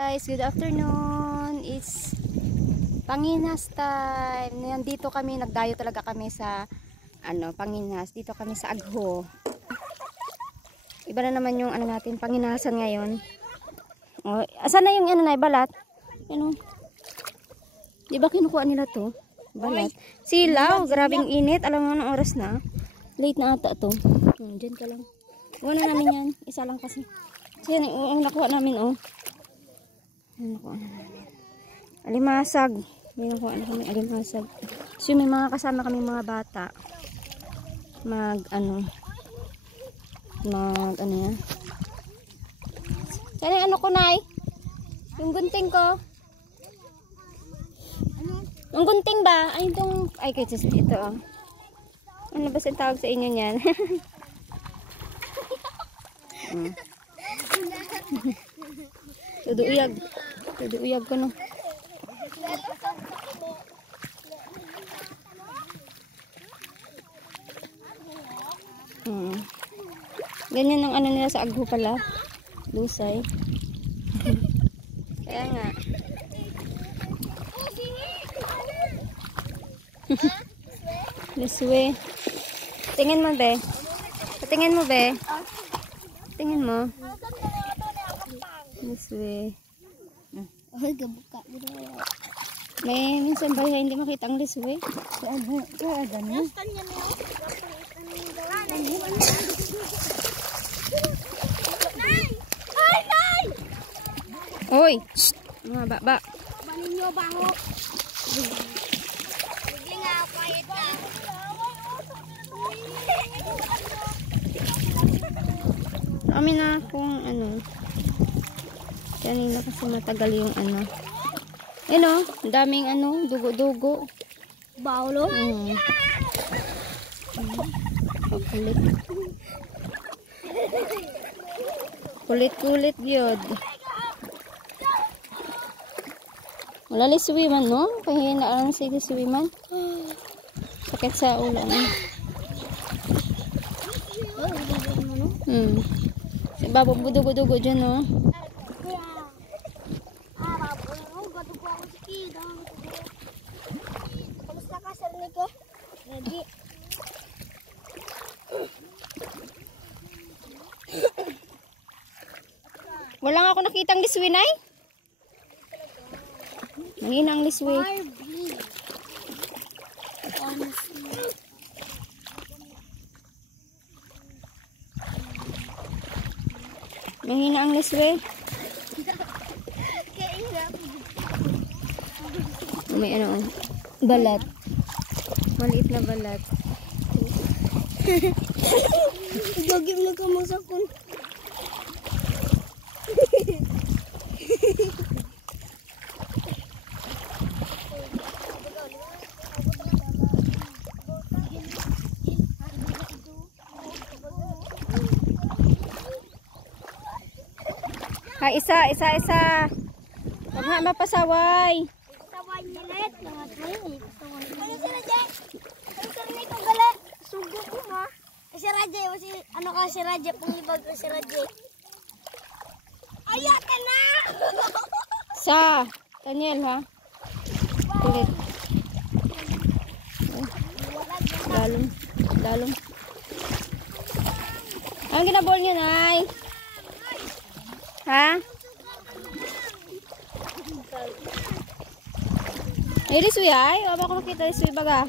Guys, good afternoon. It's Panginhas time. Nandito kami, nagdayo talaga kami sa Panginhas. Dito kami sa Agho. Iba na naman yung natin, Panginhasan ngayon. Oh, asan na yung balat? Ano? Di ba kinukuha nila to? Balat. Silaw, grabing init. Alam mo anong oras na? Late na ata to. Diyan ka lang. Wala namin yan. Isa lang kasi. So yan, ang nakuha namin alimasag. May nakuha na kami alimasag. So may mga kasama kami mga bata. Yan. Sana yung ko, Nay? Yung gunting ko. Yung gunting ba? Ay, itong, ito. Ano ba sa tawag sa inyo niyan? Tudo uyag ko, no. Ganyan ang nila sa Agho pala. Lusay. Kaya nga. Liswe. Tingin mo, be. Tingin mo, be. Tingin mo. Liswe. Ay, gabuka. May minsan ba hindi makita ang liswe? Sa agano. Oy! Shh! Mga baba. Banin nyo, bango. Sige nga, quiet ka. Kami na kung kanina kasi matagal yung daming dugo-dugo. Baulo? Kulit. Kulit-kulit yun. Wala liswi man, no? Pahinaan sa liswi man. Sakit sa ulan. Si Babo budugo-dugo dyan, no? Kamusta ka, Sir Nico? Ready? Wala nga ako nakitang liswi, Nay. Mahina ang liswi. Mahina ang liswi. May balat. Maliit na balat. Gagim na ka mo sa kun. Ha, isa. Huwag nga mapasaway. Pasaway niya net. Ano si Raja? Ano si Nico gala? Sugo ko ma. Si Raja, si Raja panglibag si Raja. Ayata na! Sa Daniel, ha? Kulit. Dalong. Ang ginabol niya, Nay? Ha? Ay, liswi, ay. Wala ko nakita liswi baga.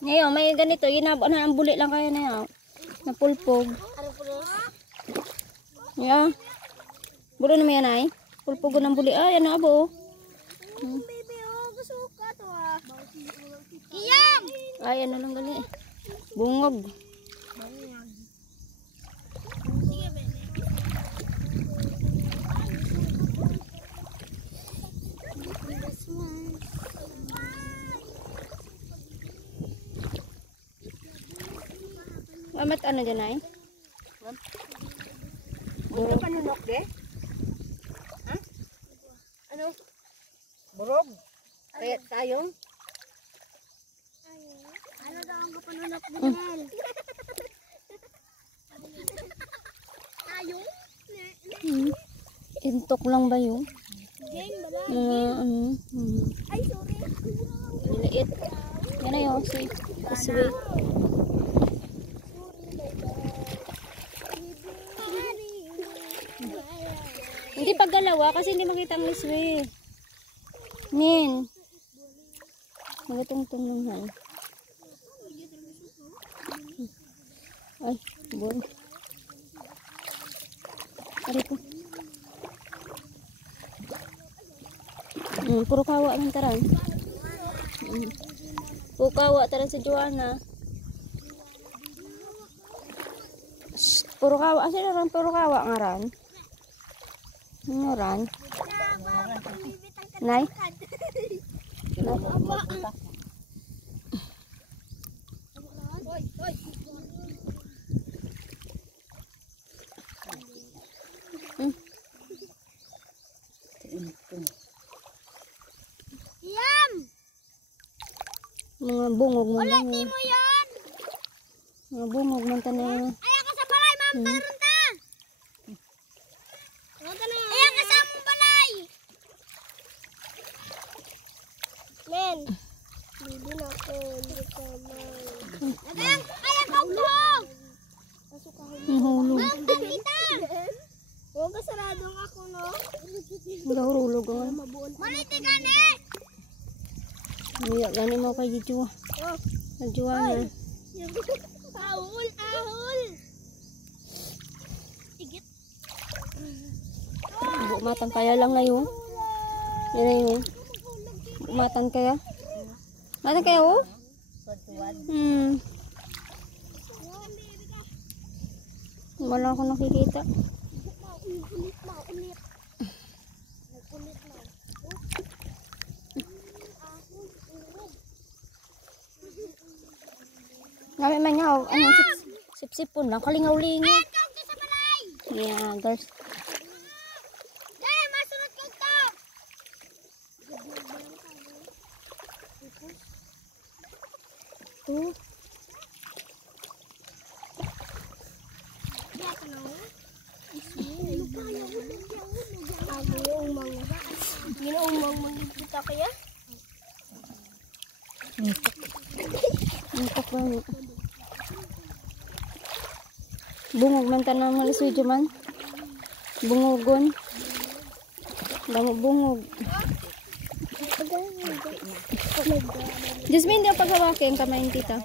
Ngayon, may ganito. Ang buli lang kaya na yan. Napulpog. Yeah. Bulo naman yan, ay. Pulpog ng buli. Ay, ano abo. Baby, gusto ka to ah. Iyang! Ay, ano lang gali. Bungog. Sige, baby. This one. Mamat ano dyan ay? Ano panunok de? Ha? Ano? Burog? Kaya tayong? Ano daw ang kapanunok Daniel? Ayong? Intok lang ba yun? Gang bala. Ay, sorry. Liit. Yan na yun. Sweet. Hindi paggalawa kasi hindi makita ang liswi. Nin. Magatungtong lang ha. Ay, bon. Ari ko. Puro kawa ng taran. Puro kawa taran sa Joanna. Shh, puro kawa. Asa na rin puro kawa nga ran? Ano ran? Nay? Yam! Mga bungog mo Ulit ba? mo yan! Mga bungog mo ta na. Ayan ka sa balay, ma'am. Taron ta! Ayan ka sa balay! Men! Bibi na ako. Hindi ka man. Ayan ka uglong! Mahulog. Ma'am, kita! Huwag ka saradong ako, no? Nahulog ang ano. Maliti gani! Hindi gani mo kay Jua. Oh, Joanna. ahul, ahul! Tigit. Bumatang kaya lang ngayon. Yan na yun. Bumatang kaya. Matang kaya oh? Wala akong nakikita. Ulit, maulit. Nag-ulit na. Ngami man niya, ano, sip-sipon lang, kalingaw-lingaw. Ikaw ka sa balay! Yeah, girls. Dahil, masunod ka ito! Ito. Ginaumang magigita kaya? Antok lang. Bungog man ta na mga lisudyo man. Bungogon. Damo bungog. Jasmine, di ang paghawakin kamay ni tita.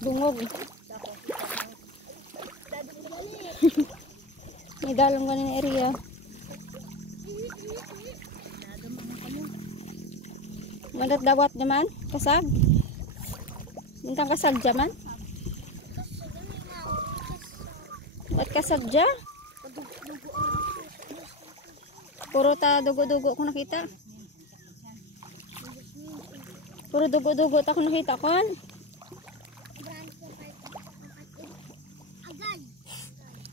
Bungog. May dalong ganun area. Madat dawat naman, kasag. Bintang kasag jaman. At kasag ja. Puro ta dugo-dugo ko nakita. Puro dugo-dugo ta ko nakita kon.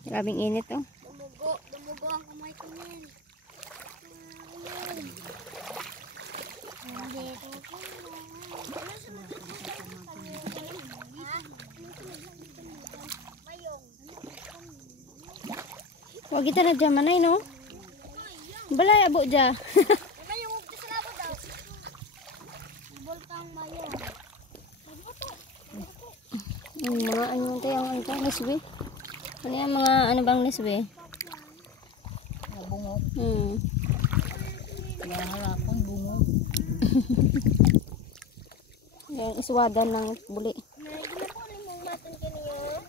Grabing init oh. Dumugo ang kamay ko niyan. Wag kita na dyan manay no. Balay abo dyan. Naman yung ugto sa labo daw. Bulkang mayong. Mga ano tayo ang nisbe. Ano yung mga ano bang nisbe? Bungog. Kaya harapon bungog. Yung iswadan ng buli. Nagiging po rin mong matan kaniya.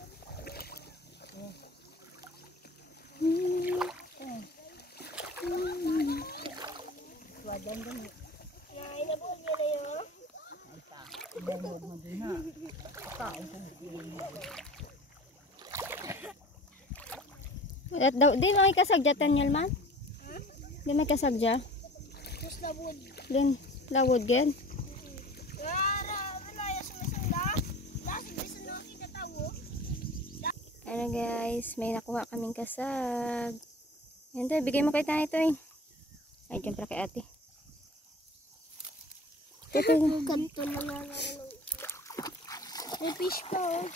Wadan din. Nainabol niya na yun. Bungog mo din ha. Tao ko. At daw, di may kasagja Daniel man? Di may kasagja? Tapos labod. Din, lawod gen. Wala yung sumisanda. Dahil bisa na kita tawo. Ano guys, may nakuha kaming kasag. Yan to, bigay mo kay tanay to eh. Ay, dyan para kay ate. Ito, Ganto na nga lang. May fish pa oh.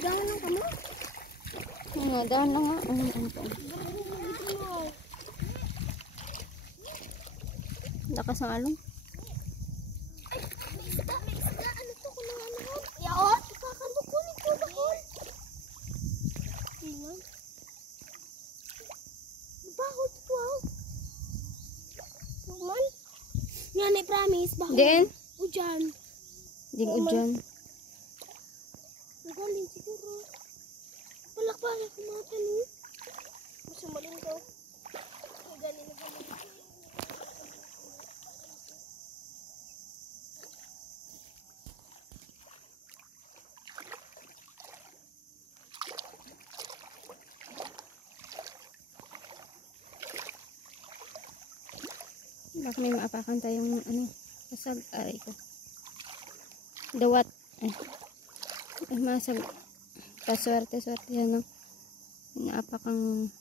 Gawin lang ka mo? ano, daon na nga. Lakas ng along. May isda. Ano to? Kung ano? Yaot? Ikakalukunin ko dahil. Tingnan. Bahod ko ah. Normal? Yan ay promise. Bahod. Din? Ujan. Ding udyan. Magaling siguro. Palakpakan ko mga tanong. Masumalin ko. Magaling na galing. Baka may maapakan tayong ano, kasag. Aray ko. Dawat. Ay, masag. Kaswerte yan no. Inaapakang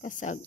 kasag.